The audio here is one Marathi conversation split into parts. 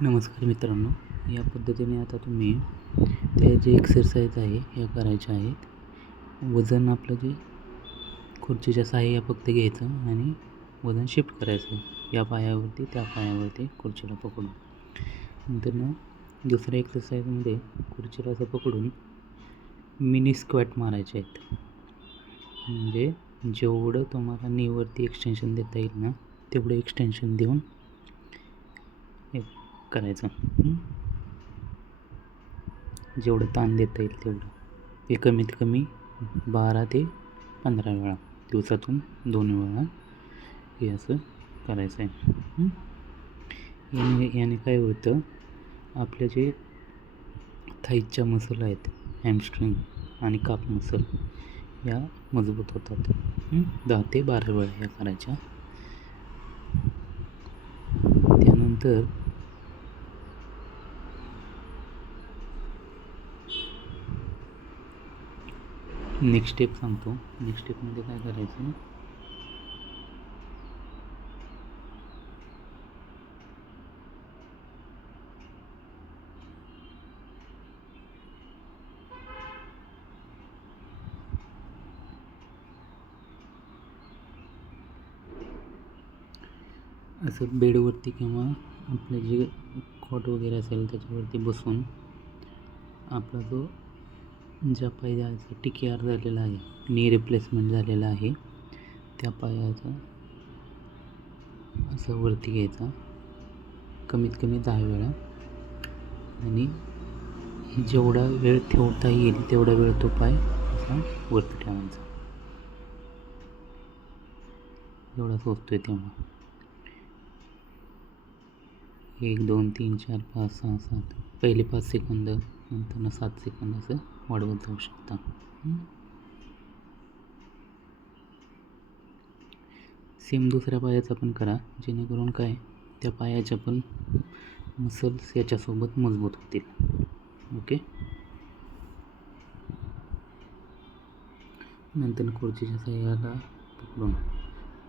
नमस्कार मित्रांनो, या पद्धतीने आता तुम्ही त्या जे एक्सरसाइज आहे ह्या करायच्या आहेत. वजन आपलं जे खुर्चीच्या सहाय्या फक्त घ्यायचं आणि वजन शिफ्ट करायचं या पायावरती त्या पायावरती खुर्चीला पकडून. नंतर दुसऱ्या एक्सरसाइजमध्ये खुर्चीला असं पकडून मिनी स्क्वॅट मारायचे आहेत. म्हणजे जेवढं तुम्हाला नीवरती एक्सटेन्शन देता येईल ना तेवढं एक्सटेन्शन देऊन करायचं. जेवढं ताण देता येईल तेवढं. हे कमीत कमी 12 ते 15 वेळा, दिवसातून 2 वेळा हे असं करायचं आहे. याने काय होतं, आपले जे थाईच्या मसल आहेत, हॅमस्ट्रिंग आणि काप मसल या मजबूत होतात. 10 ते 12 वेळा ह्या करायच्या. त्यानंतर नेक्स्ट स्टेप सांगतो. नेक्स्ट स्टेपमध्ये काय करायचं, असं बेडवरती किंवा आपलं जे कॉट वगैरे असेल त्याच्यावरती बसून आपला जो ज्या पायाचा TKR झालेला आहे, नी रिप्लेसमेंट झालेला आहे, त्या पायाचा असं वरती घ्यायचा कमीत कमी 10 वेळा आणि जेवढा वेळ ठेवता येईल तेवढा वेळ तो पाय असा वरती ठेवायचा. एवढा सोचतोय तेव्हा 1 2 3 4 5 6 7 पहिले 5 सेकंद, नंतर 7 सेकंद असं वाढवत जाऊ शकता. सेम दुसऱ्या पायाचा पण करा, जेणेकरून काय त्या पायाच्या पण मसल्स याच्यासोबत मजबूत होतील. ओके. नंतर खुर्चीच्या सहाय्याला पकडून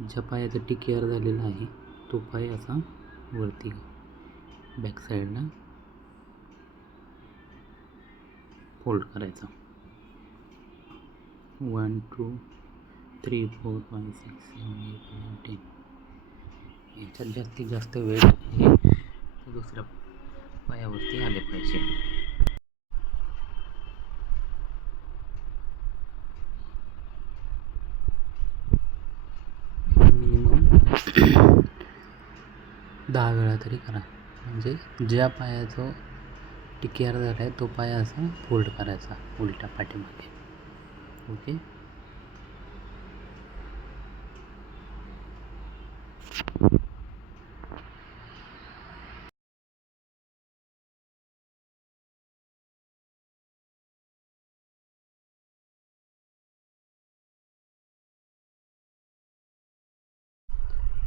ज्या पायाचा TKR झालेला आहे तो पाय असा वरती बॅक साईडला फोल्ड करायचा. 1 2 3 4 5 6 7 8 9 10. याच्यात जास्तीत जास्त वेळ हे दुसऱ्या पायावरती आले पाहिजे. मिनिमम 10 वेळा तरी करा. म्हणजे ज्या पायाचा TKR झाला आहे तो पाय असा फोल्ड करायचा उलट्या पाठीमागे. ओके.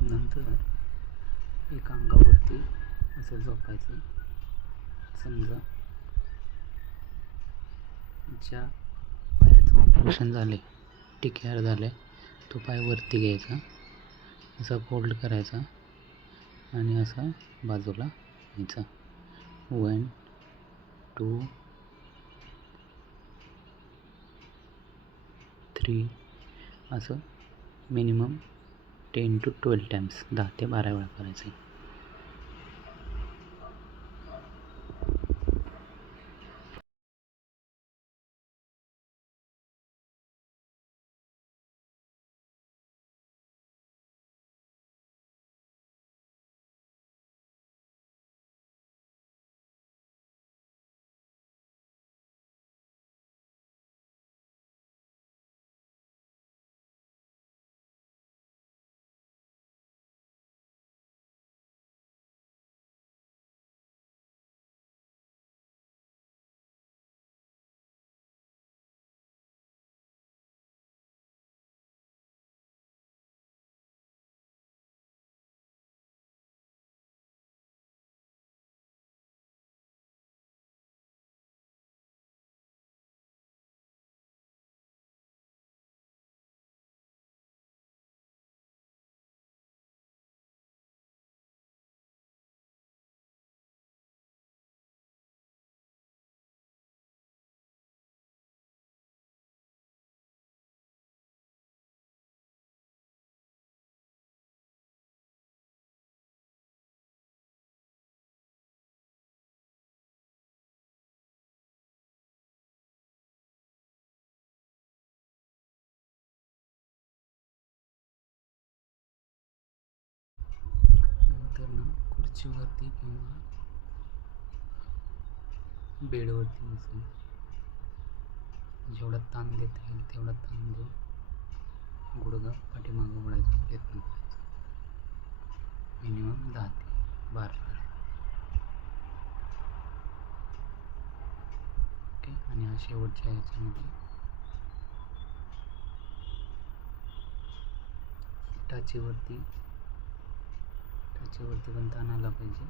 नंतर एका अंगावरती असं झोपायचं. समजा ज्या पायाचं ऑपरेशन झाले, TKR झाले, तो पाय वरती घ्यायचा, असा फोल्ड करायचा आणि असा बाजूला घ्यायचा. 1 2 3 असं मिनिमम 10 to 12 टाइम्स, 10 ते 12 वेळा करायचं. खुर्चीवरती किंवा बेडवरती बसून जेवढा ताण देता येईल तेवढा ताण देऊन गुडघा पाठीमागं वळायचा प्रयत्न करायचा. मिनिमम 10 ते 12 वेळा. ओके. आणि हा शेवटच्या याच्यामध्ये टाचेवरती पण ताण आला पाहिजे.